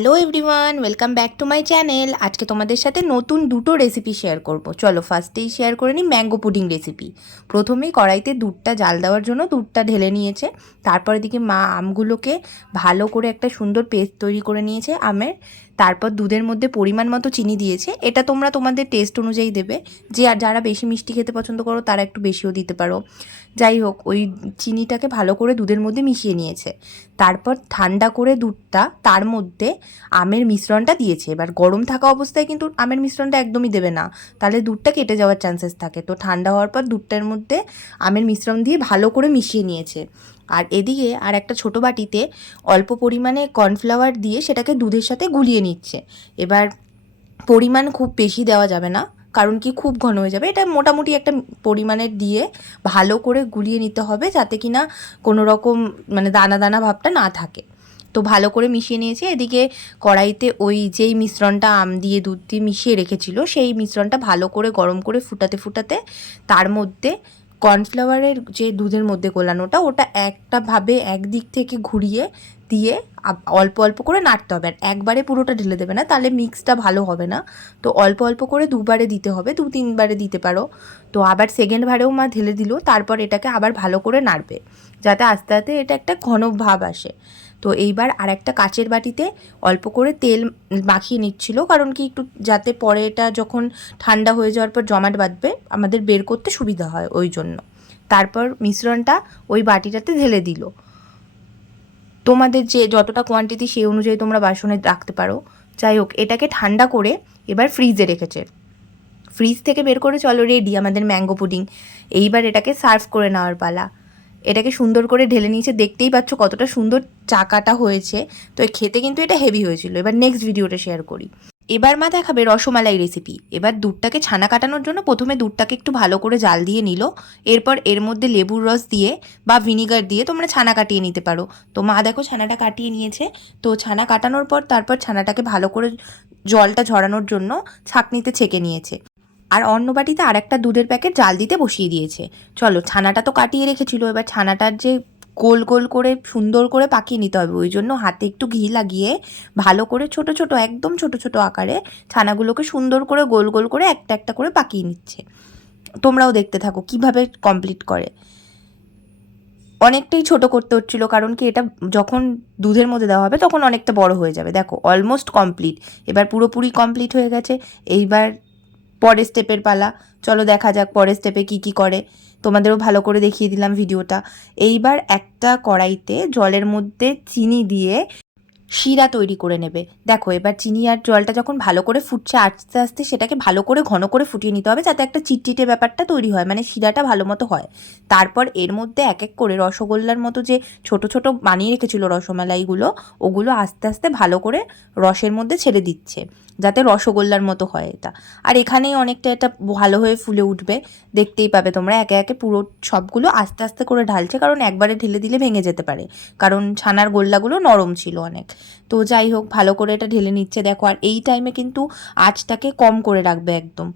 Hello everyone, welcome back to my channel. আজকে তোমাদের সাথে নতুন দুটো রেসিপি শেয়ার করব। চলো ফার্স্টেই শেয়ার করে নিই ম্যাঙ্গো পুডিং রেসিপি। প্রথমেই কড়াইতে দুধটা জাল দেওয়ার জন্য দুধটা ঢেলে নিয়েছে। তারপর এদিকে মা আমগুলোকে ভালো করে একটা সুন্দর পেস্ট তৈরি করে নিয়েছে আমের। তারপর দুধের মধ্যে পরিমাণ মতো চিনি দিয়েছে। এটা তোমরা তোমাদের টেস্ট অনুযায়ী দেবে। যে আর যারা বেশি মিষ্টি খেতে পছন্দ করো তারা একটু বেশিও দিতে পারো। যাই হোক, ওই চিনিটাকে ভালো করে দুধের মধ্যে মিশিয়ে নিয়েছে। তারপর ঠান্ডা করে দুধটা তার মধ্যে আমের মিশ্রণটা দিয়েছে। এবার গরম থাকা অবস্থায় কিন্তু আমের মিশ্রণটা একদমই দেবে না, তাহলে দুধটা কেটে যাওয়ার চান্সেস থাকে। তো ঠান্ডা হওয়ার পর দুধটার মধ্যে আমের মিশ্রণ দিয়ে ভালো করে মিশিয়ে নিয়েছে। আর এদিকে আর একটা ছোটো বাটিতে অল্প পরিমাণে কর্নফ্লাওয়ার দিয়ে সেটাকে দুধের সাথে গুলিয়ে নিচ্ছে। এবার পরিমাণ খুব বেশি দেওয়া যাবে না, কারণ কি খুব ঘন হয়ে যাবে। এটা মোটামুটি একটা পরিমাণের দিয়ে ভালো করে গুলিয়ে নিতে হবে, যাতে কিনা কোনো রকম দানা দানা ভাবটা না থাকে। তো ভালো করে মিশিয়ে নিয়েছি। এদিকে কড়াইতে ওই যেই মিশ্রণটা আম দিয়ে দুধ দিয়ে মিশিয়ে রেখেছিল সেই মিশ্রণটা ভালো করে গরম করে ফুটাতে ফুটাতে তার মধ্যে কর্নফ্লাওয়ারের যে দুধের মধ্যে গোলানোটা ওটা একটাভাবে একদিক থেকে ঘুরিয়ে দিয়ে অল্প অল্প করে নাড়তে হবে। আর একবারে পুরোটা ঢেলে দেবে না, তাহলে মিক্সটা ভালো হবে না। তো অল্প অল্প করে দুবারে দিতে হবে, 2-3 বারে দিতে পারো। তো আবার সেকেন্ড বারেও মা ঢেলে দিল। তারপর এটাকে আবার ভালো করে নাড়বে, যাতে আস্তে আস্তে এটা একটা ঘন ভাব আসে। তো এইবার আর একটা কাচের বাটিতে অল্প করে তেল মাখিয়ে নিচ্ছিল, কারণ কি একটু যাতে পরে এটা যখন ঠান্ডা হয়ে যাওয়ার পর জমাট বাঁধবে আমাদের বের করতে সুবিধা হয় ওই জন্য। তারপর মিশ্রণটা ওই বাটিটাতে ঢেলে দিল। তোমাদের যে যতটা কোয়ান্টিটি সেই অনুযায়ী তোমরা বাসনে রাখতে পারো। যাই হোক, এটাকে ঠান্ডা করে এবার ফ্রিজে রেখেছে। ফ্রিজ থেকে বের করে চলো রেডি আমাদের ম্যাঙ্গো পুডিং। এইবার এটাকে সার্ভ করে নেওয়ার পালা। এটাকে সুন্দর করে ঢেলে নিয়েছে, দেখতেই পাচ্ছ কতটা সুন্দর চাকাটা হয়েছে। তো খেতে কিন্তু এটা হেভি হয়েছিল। এবার নেক্সট ভিডিওটা শেয়ার করি। এবার মা দেখাবে রসমালাই রেসিপি। এবার দুধটাকে ছানা কাটানোর জন্য প্রথমে দুধটাকে একটু ভালো করে জাল দিয়ে নিল। এরপর এর মধ্যে লেবুর রস দিয়ে বা ভিনিগার দিয়ে তোমরা ছানা কাটিয়ে নিতে পারো। তো মা দেখো ছানাটা কাটিয়ে নিয়েছে। তো ছানা কাটানোর পর তারপর ছানাটাকে ভালো করে জলটা ঝরানোর জন্য ছাঁকনিতে ছেঁকে নিয়েছে। আর অন্য বাটিতে আর একটা দুধের প্যাকেট জাল দিতে বসিয়ে দিয়েছে। চলো, ছানাটা তো কাটিয়ে রেখেছিল, এবার ছানাটার যে গোল গোল করে সুন্দর করে পাকিয়ে নিতে হবে। ওই জন্য হাতে একটু ঘি লাগিয়ে ভালো করে ছোট ছোট একদম ছোট ছোট আকারে ছানাগুলোকে সুন্দর করে গোল গোল করে একটা একটা করে পাকিয়ে নিচ্ছে। তোমরাও দেখতে থাকো কিভাবে কমপ্লিট করে। অনেকটাই ছোট করতে হচ্ছিল, কারণ কি এটা যখন দুধের মধ্যে দেওয়া হবে তখন অনেকটা বড় হয়ে যাবে। দেখো অলমোস্ট কমপ্লিট, এবার পুরোপুরি কমপ্লিট হয়ে গেছে। এইবার পরের স্টেপের পালা। চলো দেখা যাক পরের স্টেপে কী কী করে। তোমাদেরও ভালো করে দেখিয়ে দিলাম ভিডিওটা। এইবার একটা কড়াইতে জলের মধ্যে চিনি দিয়ে শিরা তৈরি করে নেবে। দেখো এবার চিনি আর জলটা যখন ভালো করে ফুটছে আস্তে আস্তে সেটাকে ভালো করে ঘন করে ফুটিয়ে নিতে হবে, যাতে একটা চিটচিটে ব্যাপারটা তৈরি হয়, শিরাটা ভালো মতো হয়। তারপর এর মধ্যে এক এক করে রসগোল্লার মতো যে ছোট ছোট বানিয়ে রেখেছিল রসমালাইগুলো, ওগুলো আস্তে আস্তে ভালো করে রসের মধ্যে ছেড়ে দিচ্ছে, যাতে রসগোল্লার মতো হয় এটা। আর এখানেই অনেকটা এটা ভালো হয়ে ফুলে উঠবে, দেখতেই পাবে তোমরা। একে একে পুরো সবগুলো আস্তে আস্তে করে ঢালছে, কারণ একবারে ঢেলে দিলে ভেঙে যেতে পারে, কারণ ছানার গোল্লাগুলো নরম ছিল অনেক। তো যাই হোক, ভালো করে এটা ঢেলে নিচ্ছে দেখো। আর এই টাইমে কিন্তু আঁচটাকে কম করে রাখবে, একদম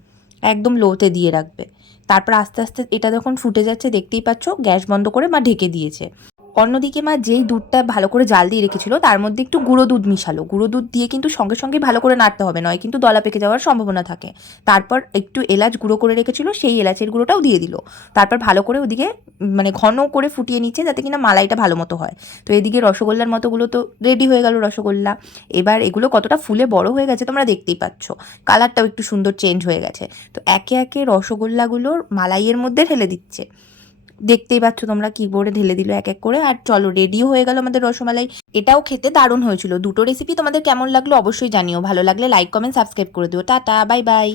একদম লোতে দিয়ে রাখবে। তারপর আস্তে আস্তে এটা যখন ফুটে যাচ্ছে দেখতেই পাচ্ছ, গ্যাস বন্ধ করে মা ঢেকে দিয়েছে। অন্যদিকে মা যেই দুধটা ভালো করে জাল দিয়ে রেখেছিল তার মধ্যে একটু গুঁড়ো দুধ মিশালো। গুঁড়ো দুধ দিয়ে কিন্তু সঙ্গে সঙ্গে ভালো করে নাড়তে হবে, নয় কিন্তু দলা পেকে যাওয়ার সম্ভাবনা থাকে। তারপর একটু এলাচ গুঁড়ো করে রেখেছিল, সেই এলাচের গুঁড়োটাও দিয়ে দিল। তারপর ভালো করে ওদিকে ঘন করে ফুটিয়ে নিচ্ছে, যাতে কিনা মালাইটা ভালো মতো হয়। তো এদিকে রসগোল্লার মতোগুলো তো রেডি হয়ে গেল রসগোল্লা। এবার এগুলো কতটা ফুলে বড় হয়ে গেছে তোমরা দেখতেই পাচ্ছ, কালারটাও একটু সুন্দর চেঞ্জ হয়ে গেছে। তো একে একে রসগোল্লাগুলোর মালাইয়ের মধ্যে ঢেলে দিচ্ছে, দেখতেই পাচ্ছ তোমরা কি করে ঢেলে দিল এক এক করে। আর চলো রেডিও হয়ে গেল আমাদের রসমালাই। এটাও খেতে দারুণ হয়েছিল। দুটো রেসিপি তোমাদের কেমন লাগলো অবশ্যই জানিও। ভালো লাগলে লাইক কমেন্ট সাবস্ক্রাইব করে দিও। Tata, bye bye.